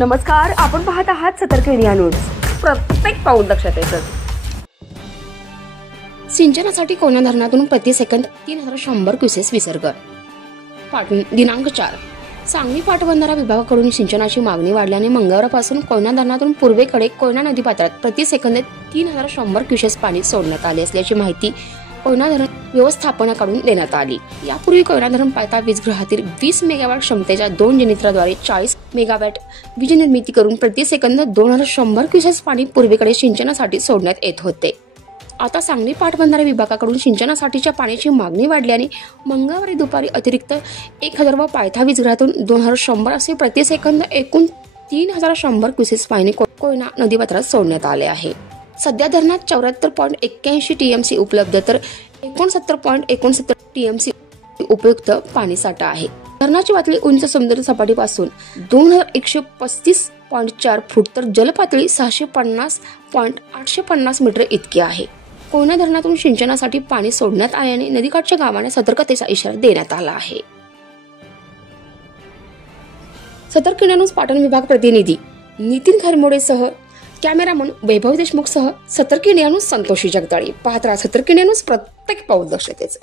नमस्कार, आपण पाहत आहात सतर्क इंडिया न्यूज. प्रत्येक पाऊल लक्षात येतं. सिंचनासाठी कोयना धरणातून प्रति सेकंद 3100 क्युसेस विसर्ग. पाटण दिनांक 4. सांगली पाटबंधारा विभागाकडून सिंचनाची मागणी वाढल्याने मंगळवारपासून कोयना धरणातून पूर्वेकडे कोयना नदी पात्रात प्रति सेकंद 3100 क्युसेस पाणी सोडण्यात आले असल्याची माहिती कोयना धरण व्यवस्थापनाकडून देण्यात आली. यापूर्वी कोयना धरण पायथा वीजगृहातील 20 मेगावॅट क्षमतेच्या 2 जनरेटरद्वारे 40 मेगावॅट वीज निर्मिती करून प्रति सेकंद 2100 क्युसेस पाणी पूर्वेकडे सिंचनासाठी सोडण्यात येत होते. आता सांगली पाटबंधारा विभागाकडून सिंचनासाठीच्या पाण्याची मागणी वाढल्याने मंगळवारी दुपारी अतिरिक्त 1000 व पायथा वीजगृहातून 2100 असे प्रति सेकंद एकूण 3100 क्युसेस पाणी कोयना नदीपात्रात सोडण्यात आले आहे. सध्या धरणात 74.81 टीएमसी उपलब्ध तर 69.69 टीएमसी उपयुक्त पाणीसाठा आहे. धरणाची पातळी उंच समुद्र सपाटीपासून 2135.4 फूट तर जलपातळी 650.850 मीटर इतकी आहे. कोयना धरणातून सिंचनासाठी पाणी सोडण्यात आल्याने नदीकाठच्या गावांना सतर्कतेचा इशारा देण्यात आला आहे. सतर्क इंडिया न्यूज पाटण विभाग प्रतिनिधी नितीन खरमोडेसह कॅमेरामन वैभव देशमुख सह सतर्क इंडिया न्यूज संतोषी जगदाळे. पाहत राहा सतर्क इंडिया न्यूज, प्रत्येक पाऊल दक्षतेचं.